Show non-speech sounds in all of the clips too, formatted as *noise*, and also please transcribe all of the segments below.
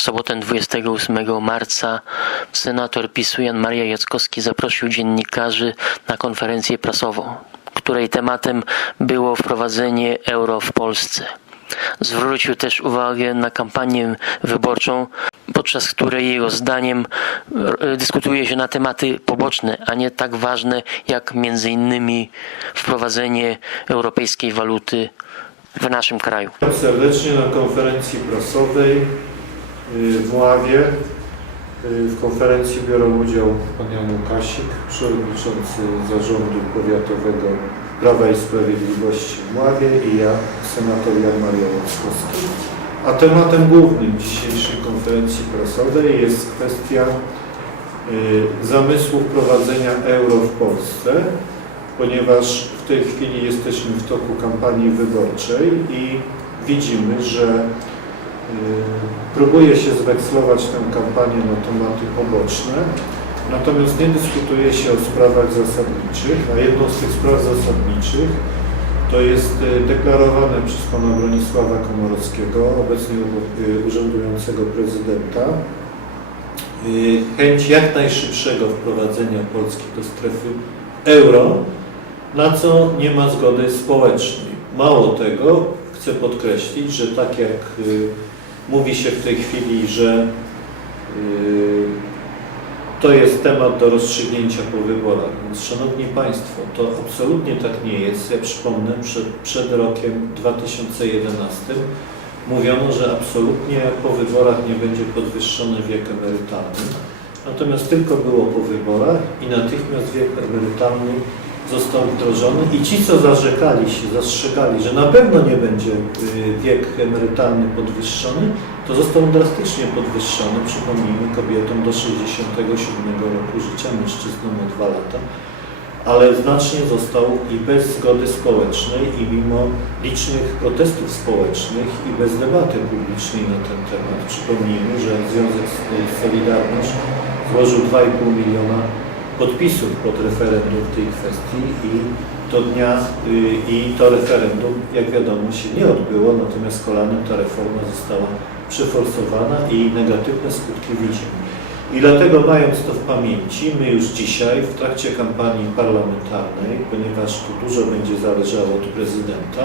W sobotę 28 marca senator PiSu Jan Maria Jackowski zaprosił dziennikarzy na konferencję prasową, której tematem było wprowadzenie euro w Polsce. Zwrócił też uwagę na kampanię wyborczą, podczas której jego zdaniem dyskutuje się na tematy poboczne, a nie tak ważne jak między innymi wprowadzenie europejskiej waluty w naszym kraju. Serdecznie na konferencji prasowej w Mławie. Y, W konferencji biorą udział pan Jan Łukasik, przewodniczący zarządu powiatowego Prawa i Sprawiedliwości w Mławie i ja, senator Jan Maria Łaskowski. A tematem głównym dzisiejszej konferencji prasowej jest kwestia y, zamysłu wprowadzenia euro w Polsce, ponieważ w tej chwili jesteśmy w toku kampanii wyborczej i widzimy, że y, próbuje się zwekslować tę kampanię na tematy poboczne, natomiast nie dyskutuje się o sprawach zasadniczych, a jedną z tych spraw zasadniczych to jest y, deklarowane przez pana Bronisława Komorowskiego, obecnie y, urzędującego prezydenta, y, chęć jak najszybszego wprowadzenia Polski do strefy euro, na co nie ma zgody społecznej. Mało tego, chcę podkreślić, że tak jak y, mówi się w tej chwili, że y, to jest temat do rozstrzygnięcia po wyborach. Więc Szanowni Państwo, to absolutnie tak nie jest. Ja przypomnę, przed, przed rokiem 2011 mówiono, że absolutnie po wyborach nie będzie podwyższony wiek emerytalny. Natomiast tylko było po wyborach i natychmiast wiek emerytalny został wdrożony i ci, co zarzekali się, zastrzegali, że na pewno nie będzie y, wiek emerytalny podwyższony, to został drastycznie podwyższony, przypomnijmy, kobietom do 67 roku życia, mężczyznom o 2 lata, ale znacznie został i bez zgody społecznej i mimo licznych protestów społecznych i bez debaty publicznej na ten temat. Przypomnijmy, że Związek Solidarność złożył 2,5 miliona podpisów pod referendum w tej kwestii i to dnia y, i to referendum, jak wiadomo, się nie odbyło, natomiast kolanem ta reforma została przeforsowana i negatywne skutki widzimy. I dlatego mając to w pamięci, my już dzisiaj w trakcie kampanii parlamentarnej, ponieważ tu dużo będzie zależało od prezydenta,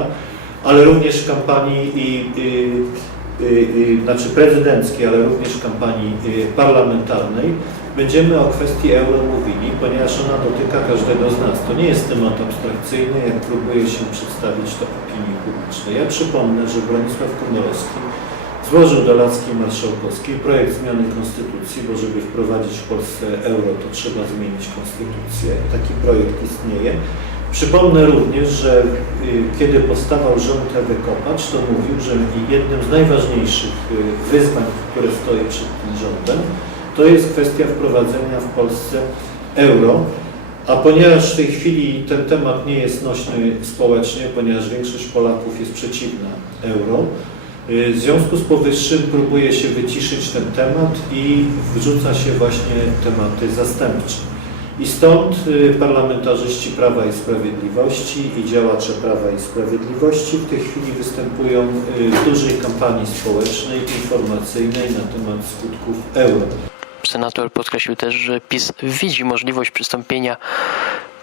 ale również w kampanii i, y, y, znaczy prezydenckiej, ale również w kampanii parlamentarnej, będziemy o kwestii euro mówili, ponieważ ona dotyka każdego z nas. To nie jest temat abstrakcyjny, jak próbuje się przedstawić to opinii publicznej. Ja przypomnę, że Bronisław Komorowski złożył do Lackiej Marszałkowskiej projekt zmiany konstytucji, bo żeby wprowadzić w Polsce euro, to trzeba zmienić konstytucję. Taki projekt istnieje. Przypomnę również, że y, kiedy powstawał rząd Ewy Kopacz, to mówił, że jednym z najważniejszych y, wyzwań, które stoi przed tym rządem, to jest kwestia wprowadzenia w Polsce euro. A ponieważ w tej chwili ten temat nie jest nośny społecznie, ponieważ większość Polaków jest przeciwna euro, y, w związku z powyższym próbuje się wyciszyć ten temat i wrzuca się właśnie tematy zastępcze. I stąd y, parlamentarzyści Prawa i Sprawiedliwości i działacze Prawa i Sprawiedliwości w tej chwili występują y, w dużej kampanii społecznej, informacyjnej na temat skutków euro. Senator podkreślił też, że PiS widzi możliwość przystąpienia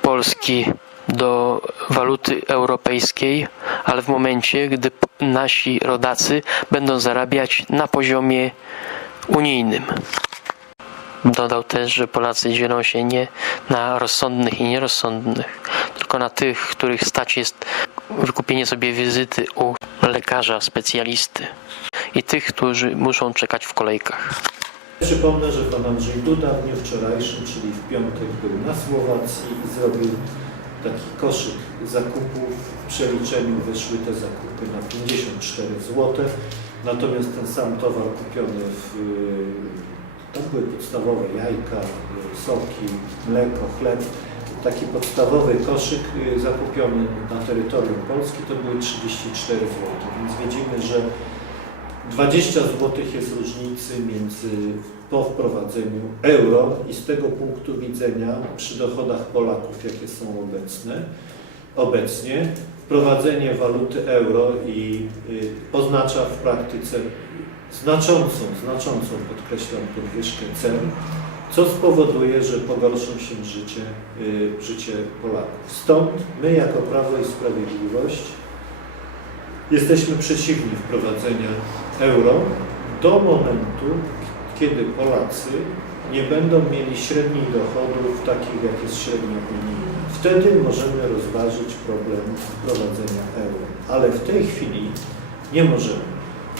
Polski do waluty europejskiej, ale w momencie, gdy nasi rodacy będą zarabiać na poziomie unijnym. Dodał też, że Polacy dzielą się nie na rozsądnych i nierozsądnych, tylko na tych, których stać jest wykupienie sobie wizyty u lekarza specjalisty i tych, którzy muszą czekać w kolejkach. Przypomnę, że pan Andrzej Duda w dniu wczorajszym, czyli w piątek był na Słowacji i zrobił taki koszyk zakupów. W przeliczeniu wyszły te zakupy na 54 zł. Natomiast ten sam towar kupiony w... Tam były podstawowe jajka, soki, mleko, chleb. Taki podstawowy koszyk y, zakupiony na terytorium Polski to były 34 zł. Więc widzimy, że 20 zł jest różnicy między po wprowadzeniu euro i z tego punktu widzenia przy dochodach Polaków, jakie są obecne, obecnie wprowadzenie waluty euro i y, oznacza w praktyce znaczącą, znaczącą, podkreślam, podwyżkę cen, co spowoduje, że pogorszą się życie, y, życie Polaków. Stąd my jako Prawo i Sprawiedliwość jesteśmy przeciwni wprowadzenia euro do momentu, kiedy Polacy nie będą mieli średnich dochodów takich, jak jest średnia unijna. Wtedy możemy rozważyć problem wprowadzenia euro. Ale w tej chwili nie możemy.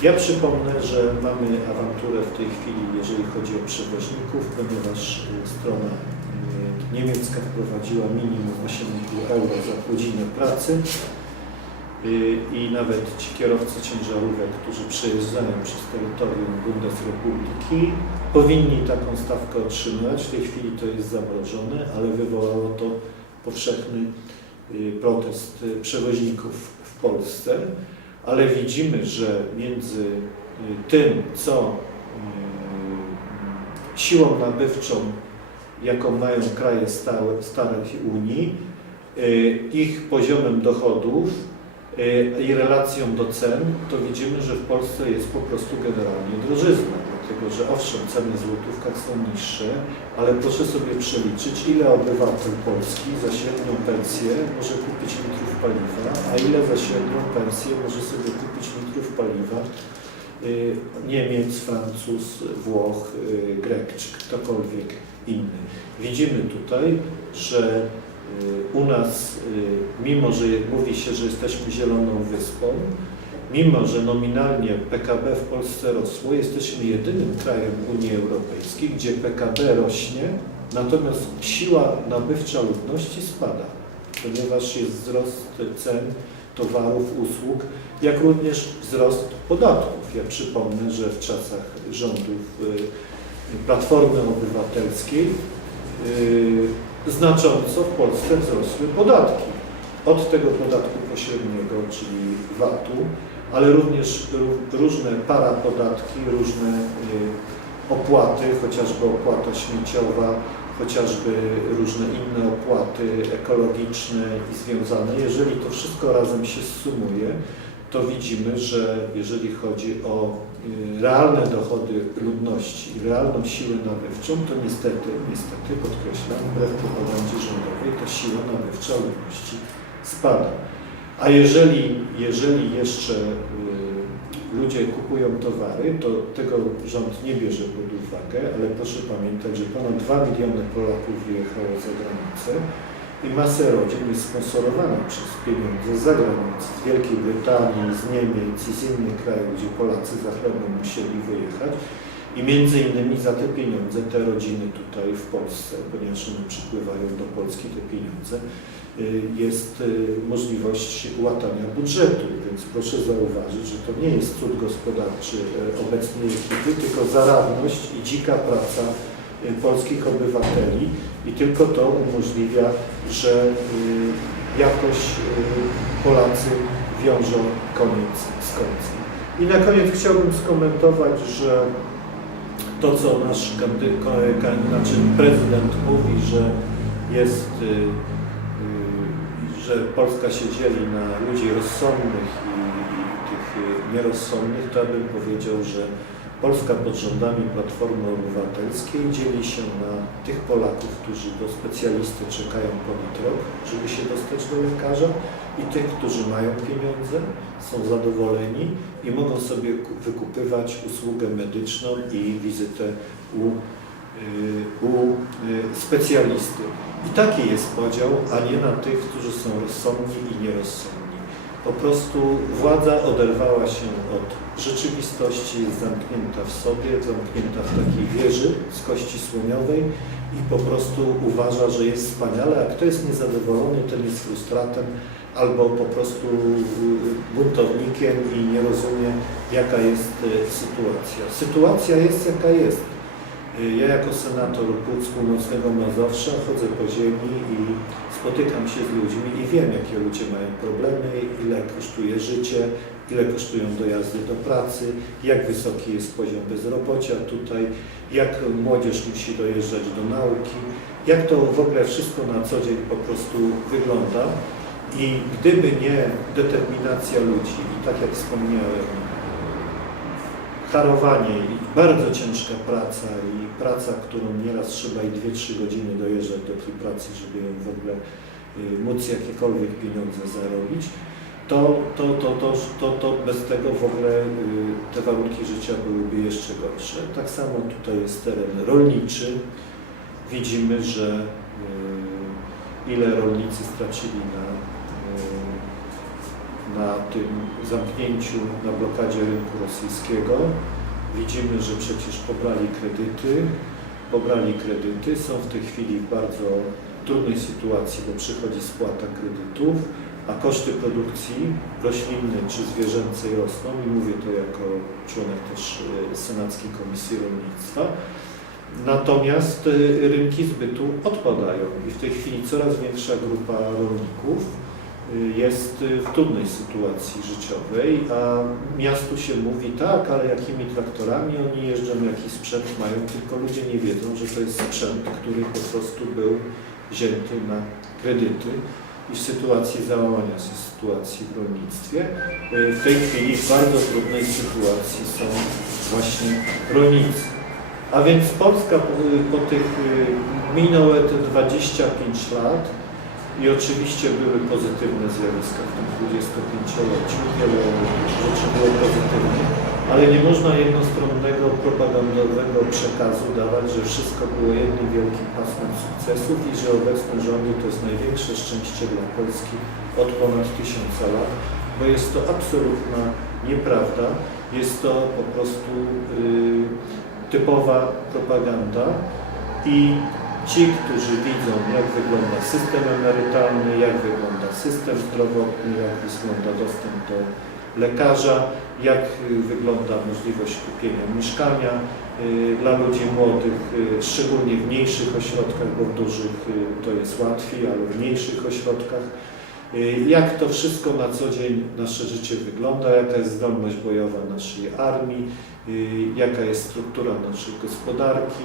Ja przypomnę, że mamy awanturę w tej chwili, jeżeli chodzi o przewoźników, ponieważ y, strona y, niemiecka wprowadziła minimum 8,5 euro za godzinę pracy i nawet ci kierowcy ciężarówek, którzy przejeżdżają przez terytorium Bundesrepubliki, powinni taką stawkę otrzymać. W tej chwili to jest zamrożone, ale wywołało to powszechny y, protest y, przewoźników w Polsce ale widzimy, że między y, tym, co y, siłą nabywczą, jaką mają kraje stałe, starej Unii, y, ich poziomem dochodów y, i relacją do cen, to widzimy, że w Polsce jest po prostu generalnie drożyzna. Dlatego, że owszem, ceny w złotówkach są niższe, ale proszę sobie przeliczyć, ile obywatel Polski za średnią pensję może kupić litrów paliwa, a ile za średnią pensję może sobie kupić litrów paliwa y, Niemiec, Francuz, Włoch, y, Grek czy ktokolwiek inny. Widzimy tutaj, że y, u nas, y, mimo że mówi się, że jesteśmy zieloną wyspą, mimo że nominalnie PKB w Polsce rosło, jesteśmy jedynym krajem Unii Europejskiej, gdzie PKB rośnie, natomiast siła nabywcza ludności spada, ponieważ jest wzrost cen towarów, usług, jak również wzrost podatków. Ja przypomnę, że w czasach rządów y, Platformy Obywatelskiej y, znacząco w Polsce wzrosły podatki. Od tego podatku pośredniego, czyli VAT-u, ale również ró- różne parapodatki, różne y, opłaty, chociażby opłata śmieciowa, chociażby różne inne opłaty ekologiczne i związane. Jeżeli to wszystko razem się sumuje, to widzimy, że jeżeli chodzi o realne dochody ludności i realną siłę nabywczą, to niestety, niestety podkreślam, wbrew propagandzie rządowej, ta siła nabywcza ludności spada. A jeżeli, jeżeli jeszcze y, ludzie kupują towary, to tego rząd nie bierze pod uwagę, ale proszę pamiętać, że ponad 2 miliony Polaków wyjechało za granicę i masę rodzin jest sponsorowana przez pieniądze z zagranicy, z Wielkiej Brytanii, z Niemiec i z innych krajów, gdzie Polacy za chlebem musieli wyjechać. I między innymi za te pieniądze te rodziny tutaj w Polsce, ponieważ one przypływają do Polski te pieniądze, y, jest y, możliwość łatania budżetu, więc proszę zauważyć, że to nie jest cud gospodarczy y, obecnej ekipy, tylko zaradność i dzika praca polskich obywateli i tylko to umożliwia, że y, jakoś y, Polacy wiążą koniec z końcem. I na koniec chciałbym skomentować, że to, co nasz znaczy prezydent mówi, że jest, y, y, że Polska się dzieli na ludzi rozsądnych i, i tych y, nierozsądnych, to ja bym powiedział, że Polska pod rządami Platformy Obywatelskiej dzieli się na tych Polaków, którzy do specjalisty czekają ponad rok, żeby się dostać do lekarza i tych, którzy mają pieniądze, są zadowoleni i mogą sobie ku- wykupywać usługę medyczną i wizytę u, y, u y, specjalisty. I taki jest podział, a nie na tych, którzy są rozsądni i nierozsądni. Po prostu władza oderwała się od rzeczywistości, jest zamknięta w sobie, zamknięta w takiej wieży z kości słoniowej i po prostu uważa, że jest wspaniale, a kto jest niezadowolony, ten jest frustratem albo po prostu y, buntownikiem i nie rozumie, jaka jest y, sytuacja. Sytuacja jest, jaka jest. Y, Ja jako senator Północnego Mazowsza chodzę po ziemi i spotykam się z ludźmi i wiem, jakie ludzie mają problemy, ile kosztuje życie, ile kosztują dojazdy do pracy, jak wysoki jest poziom bezrobocia tutaj, jak młodzież musi dojeżdżać do nauki, jak to w ogóle wszystko na co dzień po prostu wygląda. I gdyby nie determinacja ludzi i tak jak wspomniałem, karowanie i bardzo ciężka praca i praca, którą nieraz trzeba i 2-3 godziny dojeżdżać do tej pracy, żeby ją w ogóle y, móc jakiekolwiek pieniądze zarobić, to, to, to, to, to, to bez tego w ogóle y, te warunki życia byłyby jeszcze gorsze. Tak samo tutaj jest teren rolniczy. Widzimy, że y, ile rolnicy stracili na, na tym zamknięciu, na blokadzie rynku rosyjskiego. Widzimy, że przecież pobrali kredyty, pobrali kredyty, są w tej chwili w bardzo trudnej sytuacji, bo przychodzi spłata kredytów, a koszty produkcji roślinnej czy zwierzęcej rosną i mówię to jako członek też y, Senackiej Komisji Rolnictwa. Natomiast y, rynki zbytu odpadają i w tej chwili coraz większa grupa rolników jest y, w trudnej sytuacji życiowej, a miastu się mówi tak, ale jakimi traktorami oni jeżdżą, jaki sprzęt mają, tylko ludzie nie wiedzą, że to jest sprzęt, który po prostu był wzięty na kredyty i w sytuacji załamania się sytuacji w rolnictwie. y, W tej chwili w bardzo trudnej sytuacji są właśnie rolnicy. A więc Polska po, po tych y, minęły te 25 lat i oczywiście były pozytywne zjawiska w tym 25-leciu, wiele rzeczy było pozytywnych, ale nie można jednostronnego propagandowego przekazu dawać, że wszystko było jednym wielkim pasmem sukcesów i że obecne rządy to jest największe szczęście dla Polski od ponad tysiąca lat, bo jest to absolutna nieprawda, jest to po prostu y, typowa propaganda i ci, którzy widzą, jak wygląda system emerytalny, jak wygląda system zdrowotny, jak wygląda dostęp do lekarza, jak y, wygląda możliwość kupienia mieszkania y, dla ludzi młodych, y, szczególnie w mniejszych ośrodkach, bo w dużych to jest łatwiej, ale w mniejszych ośrodkach. Y, Jak to wszystko na co dzień nasze życie wygląda, jaka jest zdolność bojowa naszej armii, y, jaka jest struktura naszej gospodarki,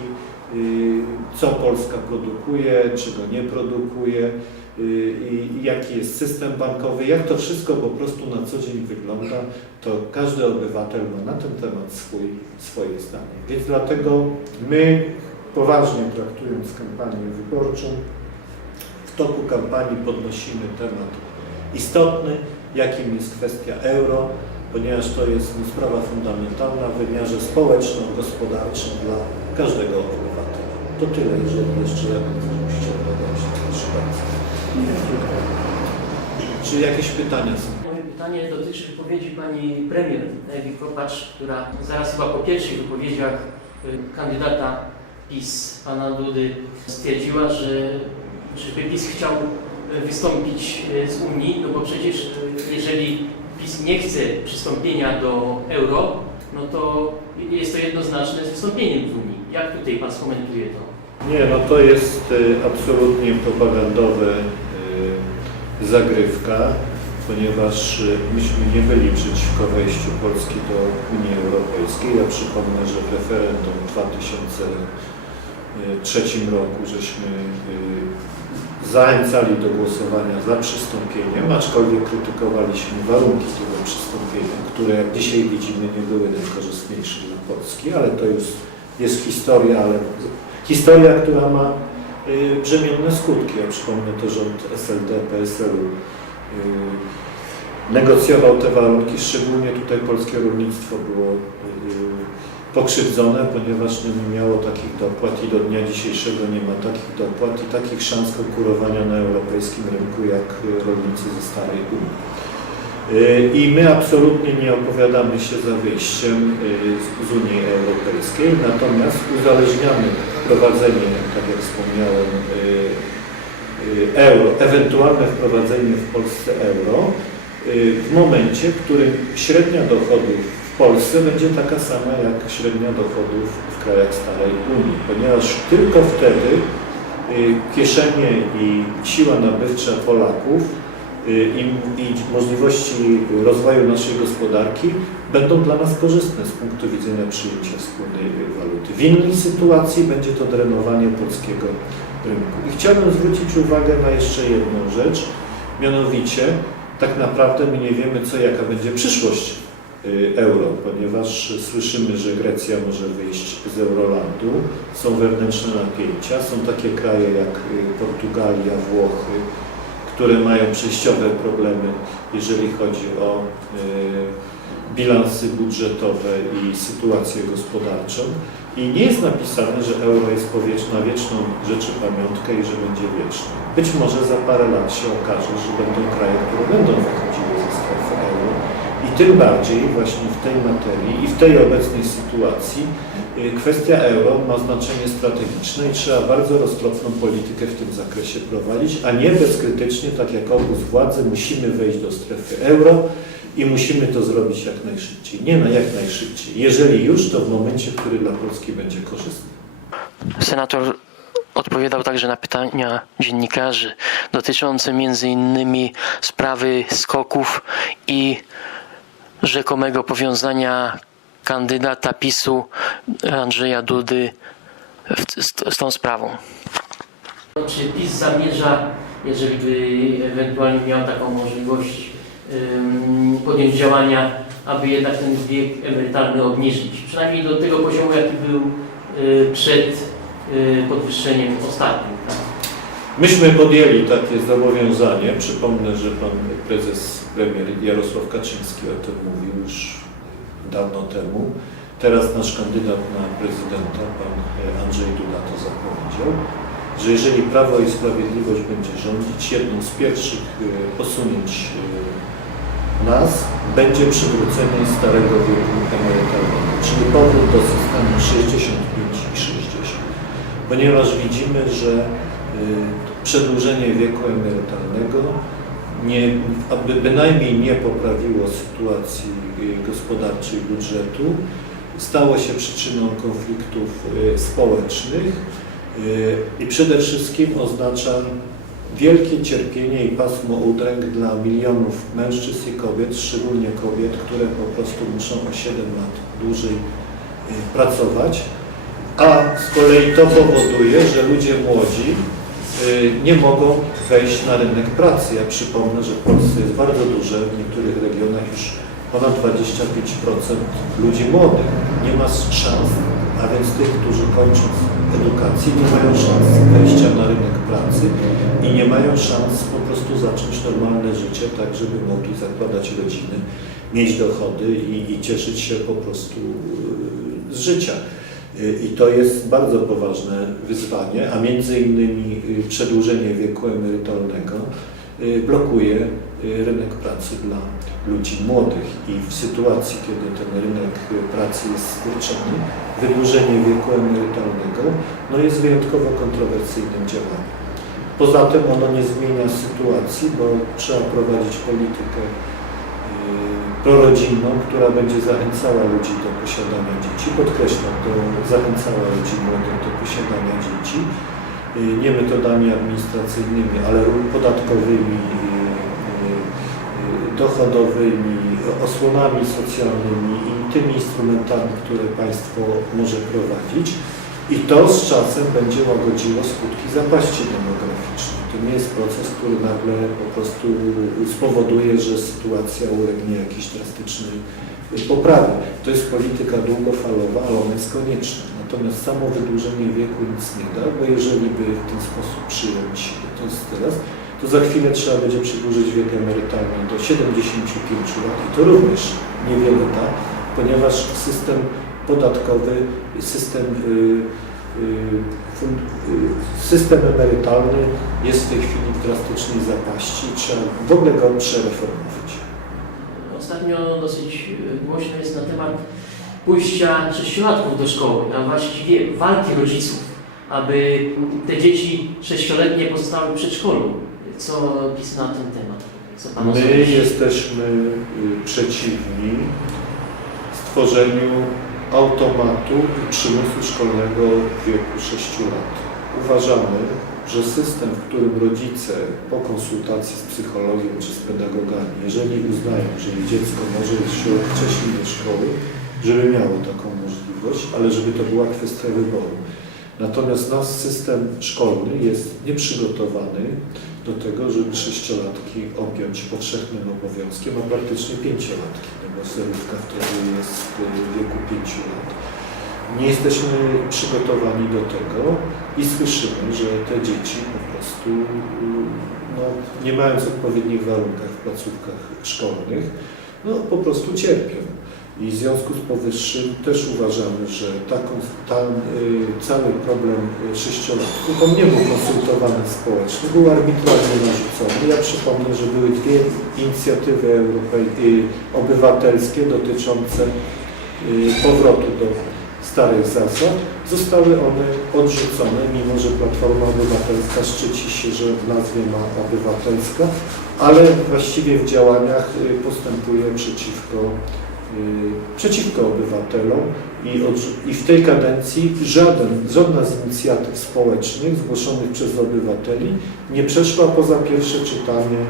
y, co Polska produkuje, czego nie produkuje, i jaki jest system bankowy, jak to wszystko po prostu na co dzień wygląda, to każdy obywatel ma na ten temat swój, swoje zdanie. Więc dlatego my, poważnie traktując kampanię wyborczą, w toku kampanii podnosimy temat istotny, jakim jest kwestia euro, ponieważ to jest no, sprawa fundamentalna w wymiarze społeczno-gospodarczym dla każdego obywatela. To tyle, jeżeli jeszcze coś byście dodać. Proszę bardzo. Czy jakieś pytania są? Moje pytanie dotyczy wypowiedzi pani premier Ewi Kopacz, która zaraz chyba po pierwszych wypowiedziach y, kandydata PiS, pana Dudy, stwierdziła, że żeby PiS chciał y, wystąpić y, z Unii, no bo przecież y, jeżeli PiS nie chce przystąpienia do euro, no to jest to jednoznaczne z wystąpieniem z Unii. Jak tutaj pan skomentuje to? Nie, no to jest absolutnie propagandowe y, zagrywka, ponieważ myśmy nie byli przeciwko wejściu Polski do Unii Europejskiej. Ja przypomnę, że w referendum w 2003 roku żeśmy zachęcali do głosowania za przystąpieniem, aczkolwiek krytykowaliśmy warunki tego przystąpienia, które jak dzisiaj widzimy nie były najkorzystniejsze dla Polski, ale to już jest historia, ale historia, która ma y, brzemienne skutki. Ja przypomnę to rząd SLD, PSL-u y, negocjował te warunki, szczególnie tutaj polskie rolnictwo było y, pokrzywdzone, ponieważ nie miało takich dopłat i do dnia dzisiejszego nie ma takich dopłat i takich szans konkurowania na europejskim rynku jak rolnicy ze starej Unii. Y, I my absolutnie nie opowiadamy się za wyjściem y, z- Unii Europejskiej, natomiast uzależniamy wprowadzenie, tak jak wspomniałem, y, euro, ewentualne wprowadzenie w Polsce euro w momencie, w którym średnia dochodów w Polsce będzie taka sama jak średnia dochodów w krajach starej Unii, ponieważ tylko wtedy y, kieszenie i siła nabywcza Polaków y, i, i możliwości rozwoju naszej gospodarki będą dla nas korzystne z punktu widzenia przyjęcia wspólnej waluty. W innej sytuacji będzie to drenowanie polskiego rynku. I chciałbym zwrócić uwagę na jeszcze jedną rzecz, mianowicie tak naprawdę my nie wiemy, co jaka będzie przyszłość euro, ponieważ słyszymy, że Grecja może wyjść z Eurolandu, są wewnętrzne napięcia, są takie kraje jak y, Portugalia, Włochy, które mają przejściowe problemy, jeżeli chodzi o y, bilansy budżetowe i sytuację gospodarczą. I nie jest napisane, że euro jest powietrzna, wieczną rzeczy pamiątkę i że będzie wieczne. Być może za parę lat się okaże, że będą kraje, które będą wychodziły ze strefy euro. I tym bardziej właśnie w tej materii i w tej obecnej sytuacji y, kwestia euro ma znaczenie strategiczne i trzeba bardzo roztropną politykę w tym zakresie prowadzić, a nie bezkrytycznie, tak jak obóz władzy, musimy wejść do strefy euro i musimy to zrobić jak najszybciej. Nie na jak najszybciej. Jeżeli już, to w momencie, który dla Polski będzie korzystny. Senator odpowiadał także na pytania dziennikarzy dotyczące między innymi sprawy skoków i rzekomego powiązania kandydata PiSu Andrzeja Dudy w, z, z tą sprawą. Czy PiS zamierza, jeżeli by ewentualnie miał taką możliwość, podjąć działania, aby jednak ten wiek emerytalny obniżyć? Przynajmniej do tego poziomu, jaki był y, przed y, podwyższeniem ostatnim. Tak? Myśmy podjęli takie zobowiązanie. Przypomnę, że pan prezes, premier Jarosław Kaczyński o tym mówił już dawno temu. Teraz nasz kandydat na prezydenta, pan Andrzej Duda to zapowiedział, że jeżeli Prawo i Sprawiedliwość będzie rządzić, jedną z pierwszych e, posunięć e, nas będzie przywrócenie starego wieku emerytalnego, czyli powrót do systemu 65 i 60. Ponieważ widzimy, że przedłużenie wieku emerytalnego nie, aby bynajmniej nie poprawiło sytuacji y, gospodarczej budżetu, stało się przyczyną konfliktów y, społecznych y, i przede wszystkim oznacza wielkie cierpienie i pasmo udręk dla milionów mężczyzn i kobiet, szczególnie kobiet, które po prostu muszą o 7 lat dłużej y, pracować. A z kolei to powoduje, że ludzie młodzi y, nie mogą wejść na rynek pracy. Ja przypomnę, że w Polsce jest bardzo duże, w niektórych regionach już ponad 25% ludzi młodych nie ma szans, a więc tych, którzy kończąc edukację nie mają szans wejścia na rynek pracy i nie mają szans po prostu zacząć normalne życie, tak żeby mogli zakładać rodziny, mieć dochody i, i cieszyć się po prostu y, z życia. Y, I to jest bardzo poważne wyzwanie, a między innymi y, przedłużenie wieku emerytalnego y, blokuje rynek pracy dla ludzi młodych i w sytuacji, kiedy ten rynek pracy jest skurczony, wydłużenie wieku emerytalnego no jest wyjątkowo kontrowersyjnym działaniem. Poza tym ono nie zmienia sytuacji, bo trzeba prowadzić politykę prorodzinną, która będzie zachęcała ludzi do posiadania dzieci. Podkreślam, to zachęcała ludzi młodych do posiadania dzieci. Y, Nie metodami administracyjnymi, ale podatkowymi, y, y, dochodowymi, osłonami socjalnymi i tymi instrumentami, które państwo może prowadzić. I to z czasem będzie łagodziło skutki zapaści To nie jest proces, który nagle po prostu spowoduje, że sytuacja ulegnie jakiejś drastycznej poprawie. To jest polityka długofalowa, ale ona jest konieczna. Natomiast samo wydłużenie wieku nic nie da, bo jeżeli by w ten sposób przyjąć to jest teraz, to za chwilę trzeba będzie przedłużyć wiek emerytalny do 75 lat i to również niewiele da, ponieważ system podatkowy, system, y, y, fund, y, system emerytalny jest w tej chwili w drastycznej zapaści trzeba w ogóle go przereformować. Ostatnio dosyć y, głośno jest na temat pójścia sześciolatków do szkoły, a właściwie walki rodziców, aby te dzieci sześcioletnie pozostały w przedszkolu. Co PiS na ten temat? Co Pan My osobiście- jesteśmy y, przeciwni stworzeniu automatu i przymusu szkolnego w wieku 6 lat. Uważamy, że system, w którym rodzice po konsultacji z psychologiem czy z pedagogami, jeżeli uznają, że ich dziecko może rok wcześniej do szkoły, żeby miało taką możliwość, ale żeby to była kwestia wyboru. Natomiast nasz system szkolny jest nieprzygotowany do tego, żeby sześciolatki objąć powszechnym obowiązkiem, a praktycznie pięciolatki, no bo zerówka wtedy jest w wieku pięciu lat. Nie jesteśmy przygotowani do tego i słyszymy, że te dzieci po prostu, no, nie mając odpowiednich warunkach w placówkach szkolnych, no, po prostu cierpią. I w związku z powyższym też uważamy, że taką, ta, y, cały problem y, sześciolatków, on nie był konsultowany społecznie, był arbitralnie narzucony. Ja przypomnę, że były dwie inicjatywy europej, y, obywatelskie dotyczące powrotu do starych zasad. Zostały one odrzucone, mimo że Platforma Obywatelska szczyci się, że w nazwie ma obywatelska, ale właściwie w działaniach postępuje przeciwko przeciwko obywatelom i, odrzu- i w tej kadencji żaden, żadna z inicjatyw społecznych zgłoszonych przez obywateli nie przeszła poza pierwsze czytanie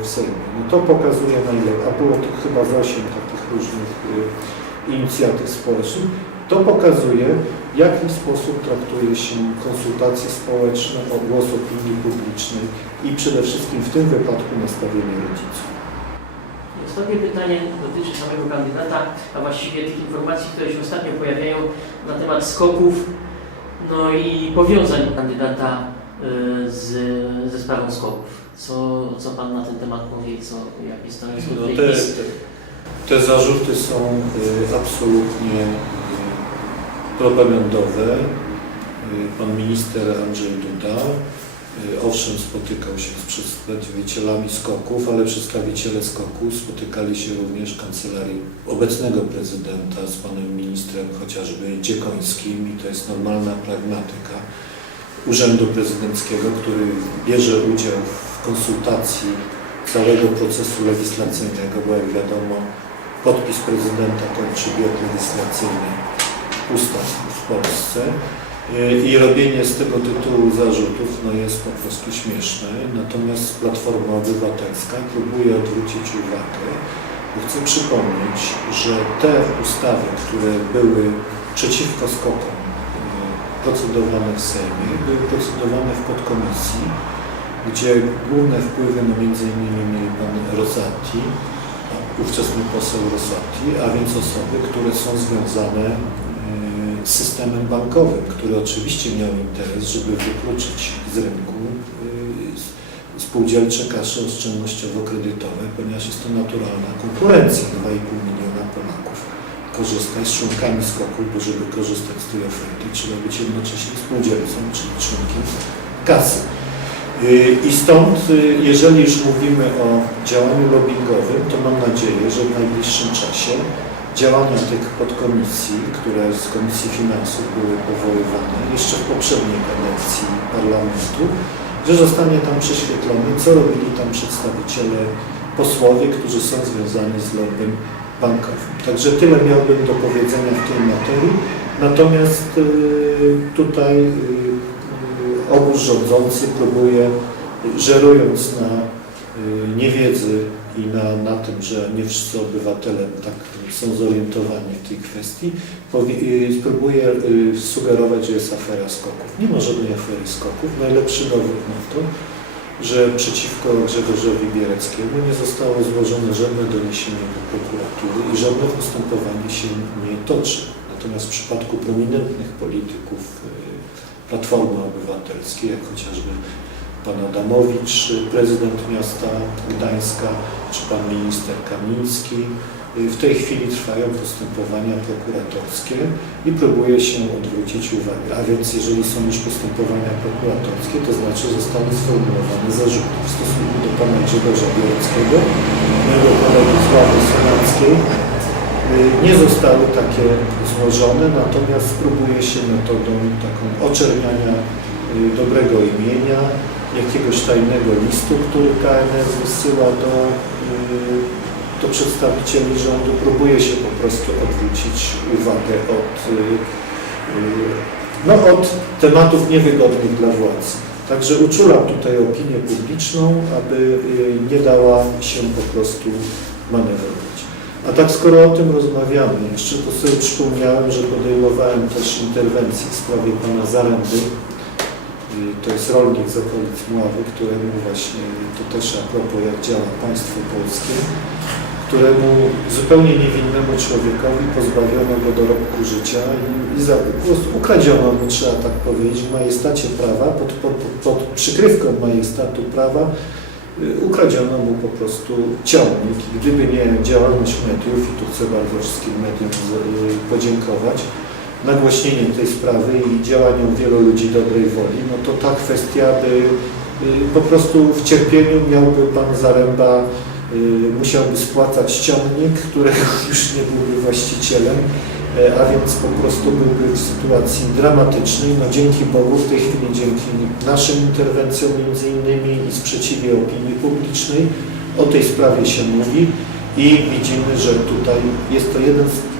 y, w Sejmie. No to pokazuje najlepiej, a było tu chyba z osiem takich różnych y, inicjatyw społecznych, to pokazuje w jaki sposób traktuje się konsultacje społeczne, głos opinii publicznej i przede wszystkim w tym wypadku nastawienie rodziców. Ostatnie pytanie dotyczy samego kandydata, a właściwie tych informacji, które się ostatnio pojawiają na temat skoków, no i powiązań kandydata y, z, ze sprawą skoków. Co, co Pan na ten temat mówi, co, jakie stanowisko No te, te, te zarzuty są y, absolutnie y, propagandowe. Y, Pan minister Andrzej Duda owszem spotykał się z przedstawicielami skoków, ale przedstawiciele skoków spotykali się również w kancelarii obecnego prezydenta z panem ministrem chociażby Dziekońskim i to jest normalna pragmatyka Urzędu Prezydenckiego, który bierze udział w konsultacji całego procesu legislacyjnego, bo jak wiadomo podpis prezydenta kończy bieg legislacyjny ustaw w Polsce. Y, i robienie z tego tytułu zarzutów no, jest po prostu śmieszne. Natomiast Platforma Obywatelska próbuje odwrócić uwagę, bo chcę przypomnieć, że te ustawy, które były przeciwko skokom y, procedowane w Sejmie, były procedowane w podkomisji, gdzie główne wpływy no innymi mieli pan Rosati, ówczesny poseł Rosati, a więc osoby, które są związane systemem bankowym, który oczywiście miał interes, żeby wykluczyć z rynku s- spółdzielcze kasy oszczędnościowo-kredytowe, ponieważ jest to naturalna konkurencja. 2,5 miliona Polaków korzysta z członkami skoków, bo żeby korzystać z tej oferty trzeba być jednocześnie spółdzielcą, czyli członkiem kasy. Y, I stąd, y, jeżeli już mówimy o działaniu lobbyingowym, to mam nadzieję, że w najbliższym czasie działania tych podkomisji, które z Komisji Finansów były powoływane jeszcze w poprzedniej kadencji parlamentu, że zostanie tam prześwietlone, co robili tam przedstawiciele, posłowie, którzy są związani z lobbym bankowym. Także tyle miałbym do powiedzenia w tej materii. Natomiast y, tutaj y, y, obóz rządzący próbuje, żerując na niewiedzy i na, na tym, że nie wszyscy obywatele tak są zorientowani w tej kwestii, y, spróbuje y, sugerować, że jest afera skoków. Nie ma żadnej afery skoków. Najlepszy dowód na to, że przeciwko Grzegorzowi Biereckiemu nie zostało złożone żadne doniesienie do prokuratury i żadne postępowanie się nie toczy. Natomiast w przypadku prominentnych polityków y, Platformy Obywatelskiej, jak chociażby pan Adamowicz, prezydent miasta Gdańska, czy pan minister Kamiński, w tej chwili trwają postępowania prokuratorskie i próbuje się odwrócić uwagę. A więc jeżeli są już postępowania prokuratorskie, to znaczy zostały sformułowane zarzuty w stosunku do pana Grzegorza Bieleckiego, mojego kolegi z ławy senackiej. Y, Nie zostały takie złożone, natomiast próbuje się metodą taką oczerniania y, dobrego imienia, jakiegoś tajnego listu, który KNS wysyła do, y, do przedstawicieli rządu, próbuje się po prostu odwrócić uwagę od, y, y, no, od tematów niewygodnych dla władzy. Także uczulam tutaj opinię publiczną, aby nie dała się po prostu manewrować. A tak skoro o tym rozmawiamy, jeszcze to sobie przypomniałem, że podejmowałem też interwencję w sprawie pana Zaręby. To jest rolnik z okolic Mławy, któremu właśnie, to też a propos jak działa państwo polskie, któremu zupełnie niewinnemu człowiekowi pozbawiono go dorobku życia i, i za, ukradziono mu, trzeba tak powiedzieć, w majestacie prawa, pod, pod, pod przykrywką majestatu prawa y, ukradziono mu po prostu ciągnik. Gdyby nie działalność mediów, i tu chcę bardzo wszystkim mediom y, podziękować, nagłośnienie tej sprawy i działaniom wielu ludzi dobrej woli, no to ta kwestia by y, po prostu w cierpieniu miałby pan Zaręba y, musiałby spłacać ciągnik, którego *laughs* już nie byłby właścicielem, e, a więc po prostu byłby w sytuacji dramatycznej. No dzięki Bogu w tej chwili, dzięki naszym interwencjom między innymi i sprzeciwie opinii publicznej o tej sprawie się mówi i widzimy, że tutaj jest to jeden z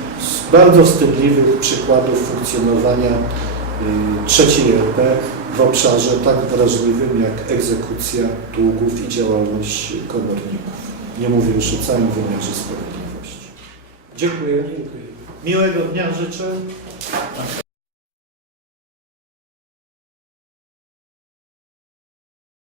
bardzo wstydliwych przykładów funkcjonowania y, trzeciej RP w obszarze tak wrażliwym jak egzekucja długów i działalność komorników. Nie mówię już o całym wymiarze sprawiedliwości. Dziękuję. Miłego dnia życzę.